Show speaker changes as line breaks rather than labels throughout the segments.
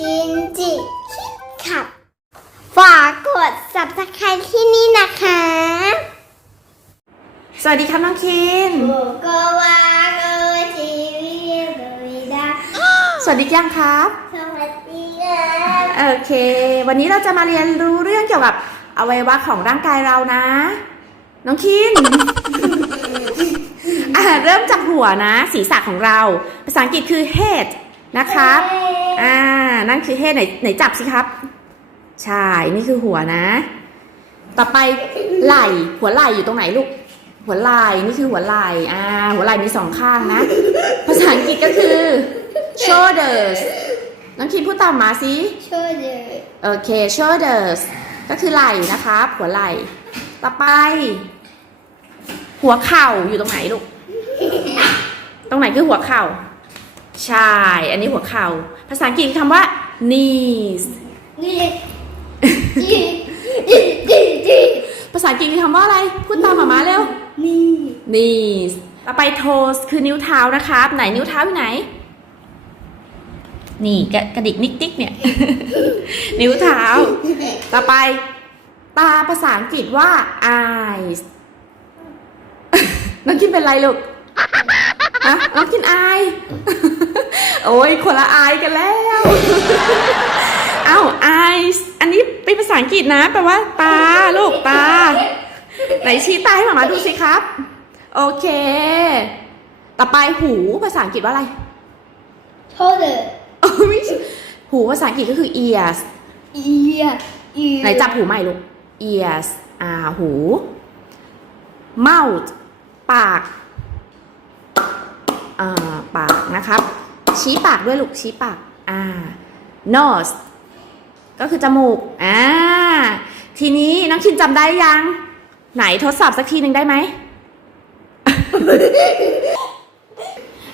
ชินจิคิดขับ ฝากกด subscribe ที่นี่นะคะ
สวัสดีครับน้องคิน
โกโกวาโกจิวิโกวิดา
สวัสดียังครับ
สวัสดีครับ
โอเค วันนี้เราจะมาเรียนรู้เรื่องเกี่ยวกับอวัยวะของร่างกายเรานะ น้องคิน อะเริ่มจากหัวนะ ศีรษะของเรา ภาษาอังกฤษคือ head นะครับ อ่า นั่นคือ head ไหนไหนจับสิครับ ใช่ นี่คือหัวนะ ต่อไปไหล่หัวไหล่อยู่ตรงไหนลูก หัวไหล่นี่คือหัวไหล่อ่า หัวไหล่มีสองข้างนะ ภาษาอังกฤษก็คือ shoulders น้องคิดพูดตามมาสิ
ช่วยเลย
โอเค shoulders ก็คือไหล่นะครับหัวไหล่ ต่อไป หัวเข่าอยู่ตรงไหนลูก ตรงไหนคือหัวเข่า ใช่ อันนี้หัวเข่า ภาษาอังกฤษคำว่า knees
นี่นี่นี่นี่นี่
ภาษาอังกฤษคือคำว่าอะไร พูดตามหมามาเร็ว
นี่
knees ต่อไป toes คือนิ้วเท้านะครับ ไหนนิ้วเท้าอยู่ไหน นี่กระกระดิกนิกติ๊กเนี่ย นิ้วเท้า ต่อไป ตาภาษาอังกฤษว่า eyes น้องกินเป็นไรลูก ฮะน้องกินอาย โอ้ยคนละอายกันแล้วเอ้า eyes อันนี้เป็นภาษาอังกฤษนะแปลว่า ตา ลูกตา ไหนชี้ตาให้หมามาดูสิครับ โอเค ต่อไปหูภาษาอังกฤษว่าอะไร
โทษเลย
โอ้ยไม่ใช่หูภาษาอังกฤษก็คือ ears
เอียเอีย
ไหนจับหูใหม่ลูก ears อ่าหู mouth ปากอ่า ปากนะครับ ชี้ปากด้วยลูกชี้ปากอ่า nose ก็คือจมูกอ่าทีนี้น้องคินจำได้ยัง ไหนทดสอบสักทีหนึ่งได้ไหม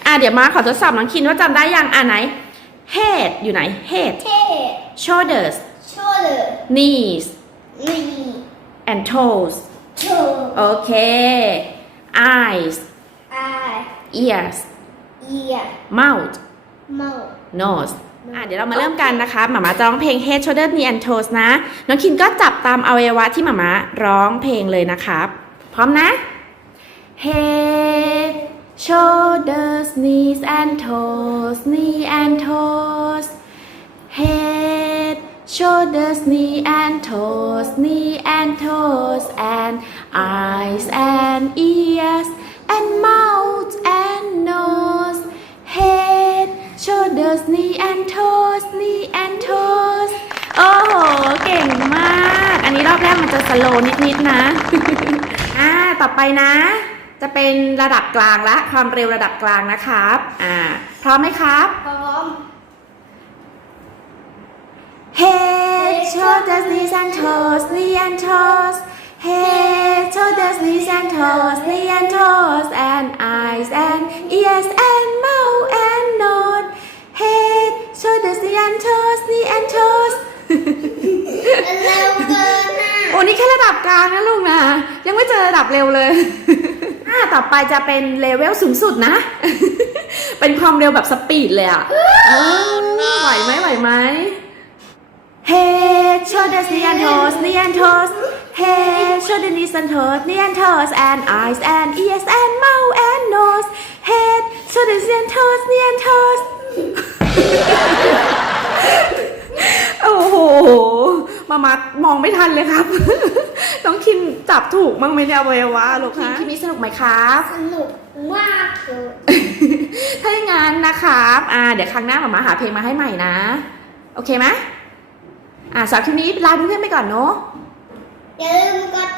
อ่าเดี๋ยวมาขอทดสอบน้องคินว่าจำได้ยังอ่าไหน head อยู่ไหน head
เท่
shoulders
ช่วยเลย
knees
นี่
and toes
โชว์
โอเค eyes
ไอ
ears
เอีย
mouth
เมา
nose อะเดี๋ยวเรามาเริ่มกันนะคะหมามาจะร้องเพลง head shoulder knee and toes นะ น้องคินก็จับตามอวัยวะที่หมามาร้องเพลงเลยนะครับ พร้อมนะ head shoulders knees and toes knee and toes head shoulders knee and toes knee and toes and eyes and ears and mouth shoulders knee and toes knee and toes โอ้โห เก่งมาก อันนี้รอบแรกมันจะสโลว์นิดๆนะ อ่า ต่อไปนะ จะเป็นระดับกลางละความเร็วระดับกลางนะครับ อ่า พร้อมไหมครับ
พร้อม
Head, shoulders, knees and toes, knee and toes. Head, shoulders, knees and toes, knee and toes, shoulders, knee and toes, knee and toes.
เร็วเกินน่ะ
โอ้นี่แค่ระดับกลางนะลูกนะ ยังไม่เจอระดับเร็วเลยอ่าต่อไปจะเป็นเลเวลสูงสุดนะ เป็นความเร็วแบบสปีดเลยอะเออไหวไหมไหวไหม Head, shoulders, knee and toes, knee and toes. Head, shoulders, knees and toes, knee and toes, and eyes and ears and mouth and nose. Head, shoulders, knee and toes, knee and toes. มามามองไม่ทันเลยครับต้องคินจับถูกมั้งไหมเนี่ยอวัยวะลูกคะคลิปนี้สนุกไหมครับ
สนุกมากเลย
ถ้าอย่างนั้นนะครับอ่าเดี๋ยวครั้งหน้าหมามาหาเพลงมาให้ใหม่นะ โอเคไหมอ่าสาวคลิปนี้ลาเพื่อนๆไปก่อนเนาะ
อย่าลืมกด